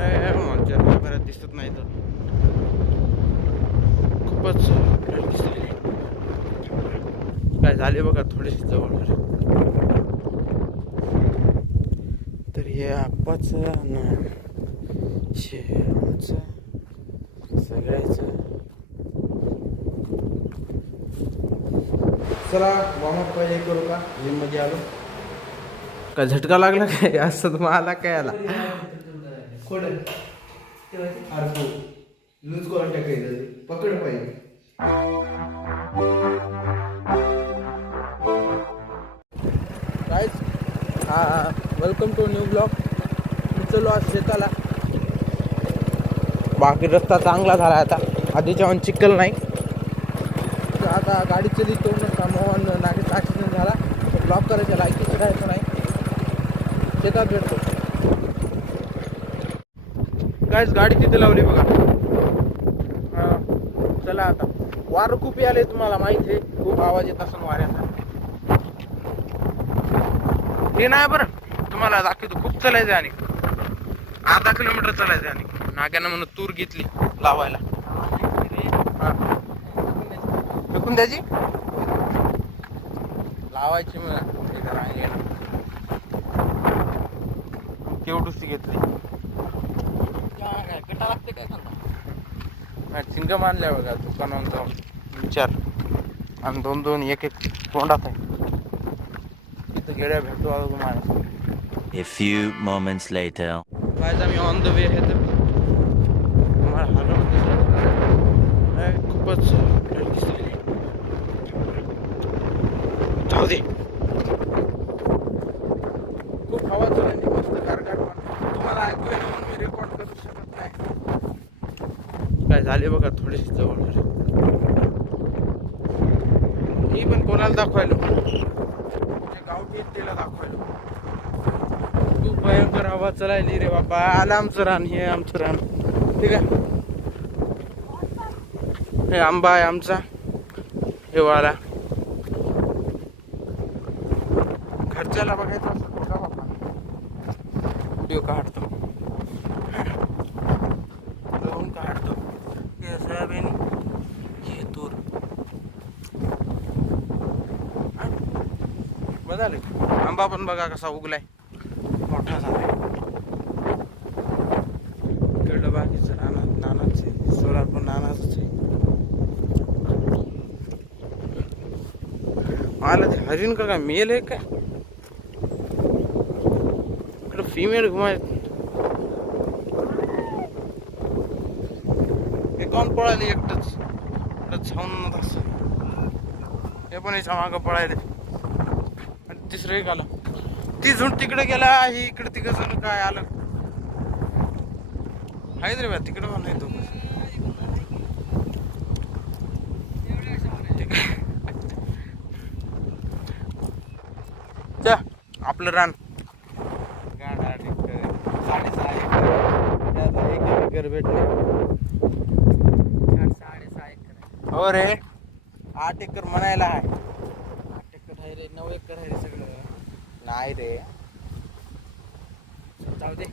मागच्या बऱ्यात दिसत नाही तर खूपच दिसत काय झाले बघा थोडेसे जवळ. तर हे आप्पाचं ना शेळाचं सगळ्याचं. चला वॉर्मअप पहिले करू का? जिम मध्ये आलो का झटका लागला काय असं तुम्हाला काय आला लूज कॉन्टॅक्ट आहे पकड पाहिजे. Guys welcome to new blog. चलो आज शेताला. बाकी रस्ता चांगला झाला आता, आधीच्या वन चिखल नाही. आता गाडीचं लिहितो मोहन नागेचा ॲक्सिडेंट झाला तर ब्लॉक करायचं लायकीचं राहायचं नाही. शेतात भेटतो गाईज. गाडी तिथे लावली बघा. चला आता. वारं खूप आले तुम्हाला माहिती आहे, खूप आवाज येत असेल वाऱ्याचा. ते नाही बरं तुम्हाला दाखवतो. खूप चालायचं आणि 10 किलोमीटर चालायचं आणि नाग्यानं म्हणून तूर घेतली लावायला. विकून द्यायची लावायची मला केवढूशी घेतली. कटा लागते काय सांगा. चिंगम आणल्या बघा दुकानावर जाऊन विचार. आणि 2-2 एक तोंडात आहे. तिथं गेल्या भेटतो तुम्हाला. A few moments later. Guys आम्ही ऑन द वे आहे. तर खूपच जाऊ दे. खूप हवा चालली मस्त गारगार. तुम्हाला ऐकू येईल म्हणून मी रेकॉर्ड करू शकत नाही. काय झाले बघा थोडेसे जवळ. मी पण कोणाला दाखवायलो, गावठी त्याला दाखवायलो. खूप भयंकर हवा चलायली रे बाबा. आलं आमचं रान. हे आमचं रान ठीक आहे. हे आंबा आहे आमचा. हे वाला खर्चाला बघायचं असं बघा बाबा. व्हिडिओ काढतो जाऊन काढतो. हे सोयाबीन, हे तूर बघाले. आंबा पण बघा कसा उगलाय, मोठा झालाय. इकडलं बाकीचं नानाच आहे. सोलार पण नानाच आहे. मला ते हरिण का मेल आहे काय इकडं फिमेल घुमाय. हे कोण पळाले एकटंच इकडं छाऊन असं. हे पण याच्या मागं पळायले. आणि तिसरं एक आलं. ती झुंड तिकडे गेला. ही इकडे तिकडे जण काय आलं आहेत रे बा. तिकडे पण नाही तो आपलं रान. 6.5 एकर भेटले. 6.5 एकर हो रे. 8 एकर म्हणायला आहे. 8 एकर आहे रे. 9 एकर आहे रे सगळं. नाही रे जाऊ दे.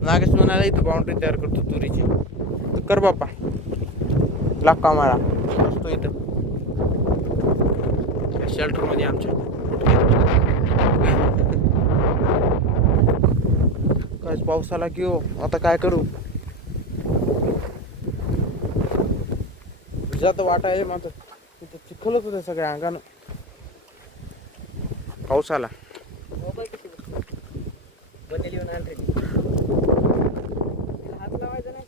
नागेश म्हणाला इथं बाउंड्री तयार करतो तुरीची. तर कर बापा. लाग कामाला असतो इथं शेल्टर मध्ये आमच्या. काय पावसाला की हो. आता काय करू. भिजात वाटा आहे मात्र तिथं चिखलच होतं सगळ्या अंगानं पावसाला. हात लावायचा नाही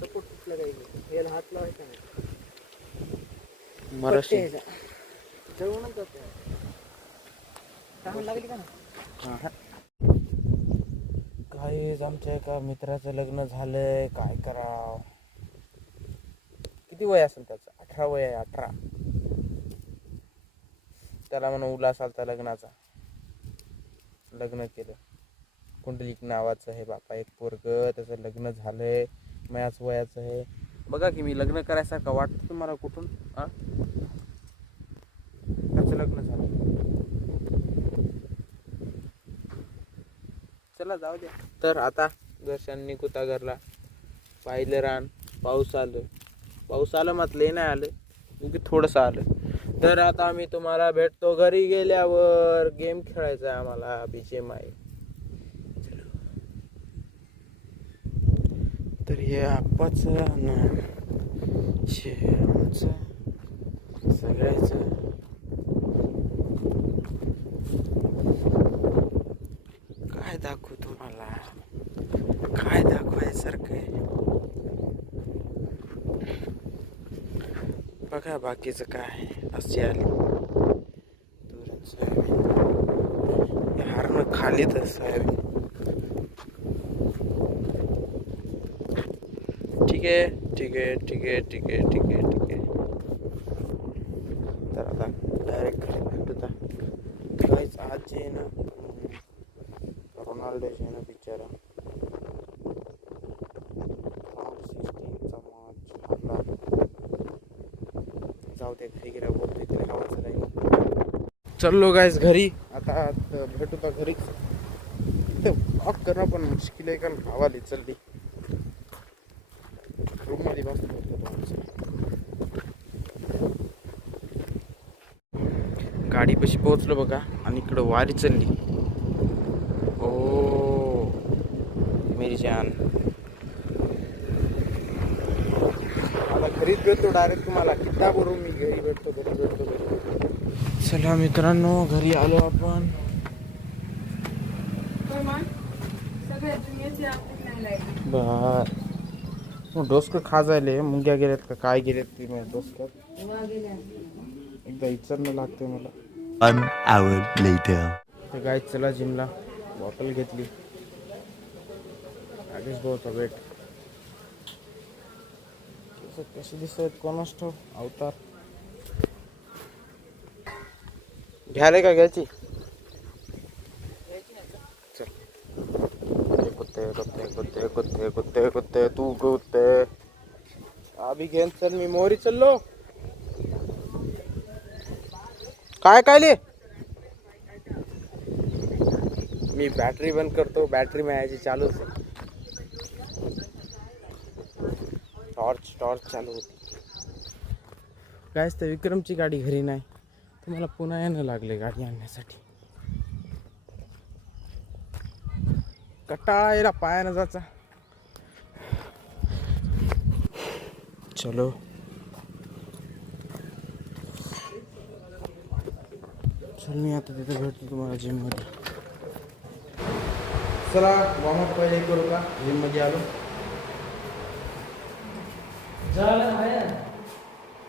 सपोर्ट कुठला काही हात लावायचा नाही. मराठी जवळूनच जाते. लागली का ना. काय आमच्या एका मित्राचं लग्न झालंय. काय करावं. किती वय असेल त्याचं? 18 वय आहे. 18. त्याला म्हणून उल्हास आलता लग्नाचा. लग्न केलं. कुंडलिक नावाचं आहे बापा एक पोरग. त्याचं लग्न झालंय. माझ्याच वयाचं आहे. बघा की मी लग्न करायसारखं वाटतं तुम्हाला कुठून? त्याचं लग्न झालं. चला जाऊ द्या. तर आता दर्शन निघुता घरला. पाहिलं रान, पाऊस आलं म्हटलं नाही आलं, उगी थोडंसं आलं. तर आता आम्ही तुम्हाला भेटतो घरी गेल्यावर. गेम खेळायचा आहे आम्हाला BGMI. तर हे आप्पाचं ना शेरांचं सगळ्याचं काय दाखवू तुम्हाला, काय दाखवायसारखं आहे बघा. बाकीचं काय अशी आली तुरं सोयाबीन, हारणं खाली तर सोयाबीन. ठीक आहे ठीक आहे ठीक आहे ठीक आहे ठीक आहे ठीक आहे. तर आता डायरेक्ट घरी भेटूता. काहीच आज आहे ना रोनाल्डो आहे ना बिचारा, जाऊ दे घरी गेला बोलतोय त्याला गावाचं राहील. चलो गाईस घरी आता भेटू तर घरीच. वॉक करणं पण मुश्किल आहे, कारण हवाली चालली. रूम मध्ये बसतो गाडी पशी पोहोचलो बघा, आणि इकडं वारी चालली. ओ मेरी जान, मला घरीच भेटतो डायरेक्ट. तुम्हाला किती बोलू मी, घरी भेटतो. चला मित्रांनो घरी आलो आपण. बर डोसकं खाजायले मुंग्या गेल्यात का काय गेल्यात ते डोसक्यात, एकदा विचारणं लागते मला. 1 hour later. तर गाय चला जिमला. बॉटल घेतली, आधीच बहुत वेट. कसे दिसत आहेत कोणास ठाऊक. अवतार घ्यायला का घ्यायची. कुत्ते कुत्ते कुत्ते कुत्ते कुत्ते कुत्ते तू कुत्ते अभी घेऊन चल. मी मोरी चाललो. काय काय ले, मी बॅटरी बंद करतो. बॅटरी मिळायची चालूच. टॉर्च चालू होती. कायच तर विक्रमची गाडी घरी नाही, तर मला पुन्हा यायला लागले गाडी आणण्यासाठी. कटाळा याला पायानं जायचा. चलो चल मी आता तिथे भेटतो तुम्हाला जिम मध्ये. चला वॉर्मअप पहिले करू का. जिम मध्ये आलो.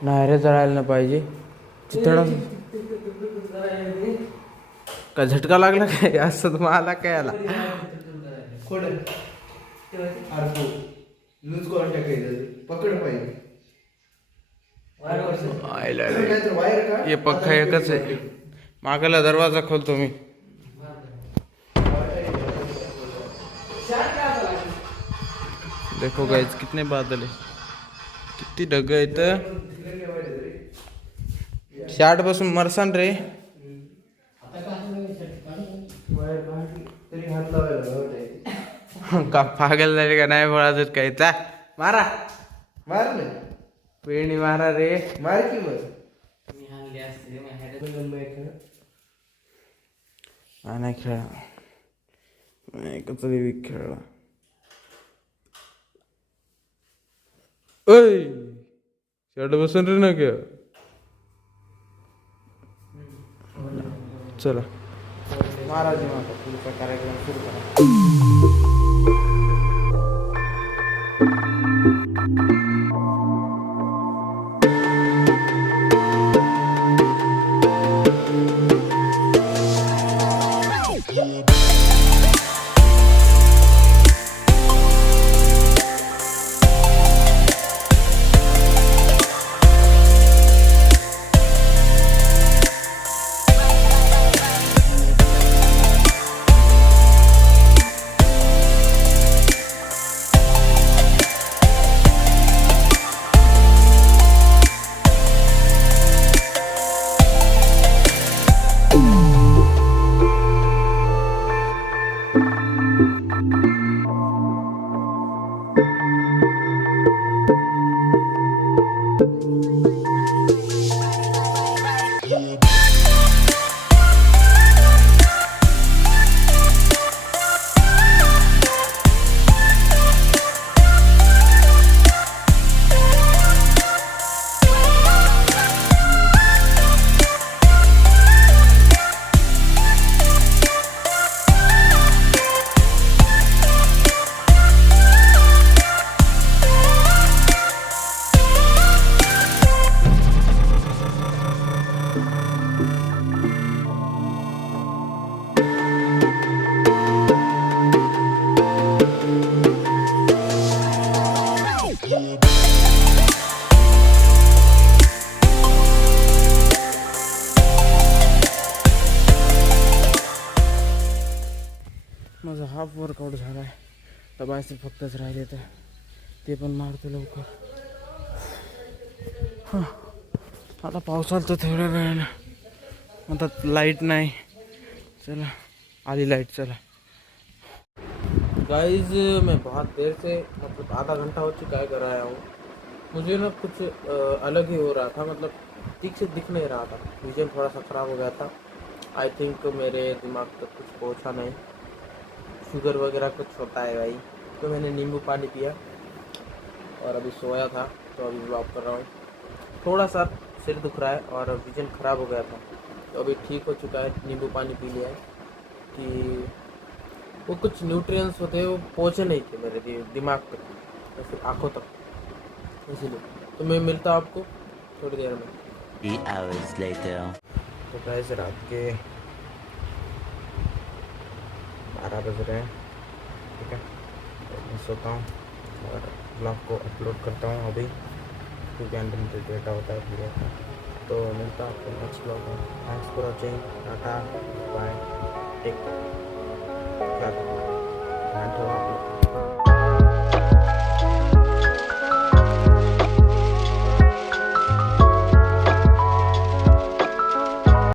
नाही रे जळायला नाही पाहिजे. चितळा का झटका लागला काय असं तुम्हाला काय आला. पकड पाहिजे. हे पक्का एकच आहे. मागला दरवाजा खोलतो मी. देखो गाइस कितने बादल है, किती ढग आहेत. शार्ट बसून मरसान रे. का पागल झाले का नाही बोलायचं काय. चा मारा मारले पेणी मारा रे. मार की बस. नाही खेळा, एकच वीक खेळला. ओय शर्ट बसून रे ना क्या. चला महाराज माता पुढचा कार्यक्रम सुरू करा. माझा हाफ वर्कआउट झाला आहे. तर बायसेप फक्तच राहिले तर ते पण मारतो लवकर. हां आता पावसाला तर थोड्या वेळानं म्हणतात लाईट नाही. चला आली लाइट. चला गाइस मैं बहुत देर से मतलब आधा घंटा हो चुका है घर आया हूँ. मुझे ना कुछ अलग ही हो रहा था. मतलब ठीक से दिख नहीं रहा था. विजन थोड़ा सा ख़राब हो गया था. आई थिंक मेरे दिमाग तक कुछ पहुँचा नहीं. शुगर वगैरह कुछ होता है भाई. तो मैंने नींबू पानी पिया और अभी सोया था. तो अभी ब्लॉग कर रहा हूँ. थोड़ा सा सिर दुख रहा है और विजन ख़राब हो गया था. तो अभी ठीक हो चुका है. नींबू पानी पी लिया है कि वो कुछ न्यूट्रिएंट्स होते हैं वो पहुँचे नहीं थे मेरे दिमाग तक या फिर आँखों तक. इसीलिए तो मैं मिलता हूँ आपको थोड़ी देर में. 3 hours later. तो कैसे रात के 12 बज रहे हैं. ठीक है तो मैं सोता हूँ और ब्लॉग को अपलोड करता हूँ अभी क्योंकि अनलिमिटेड डेटा होता है वीडियो का. तो मिलता हूँ आपको नेक्स्ट ब्लॉग में. Thanks for watching. Tata bye. Take care. ध्यान रखो आप लोग.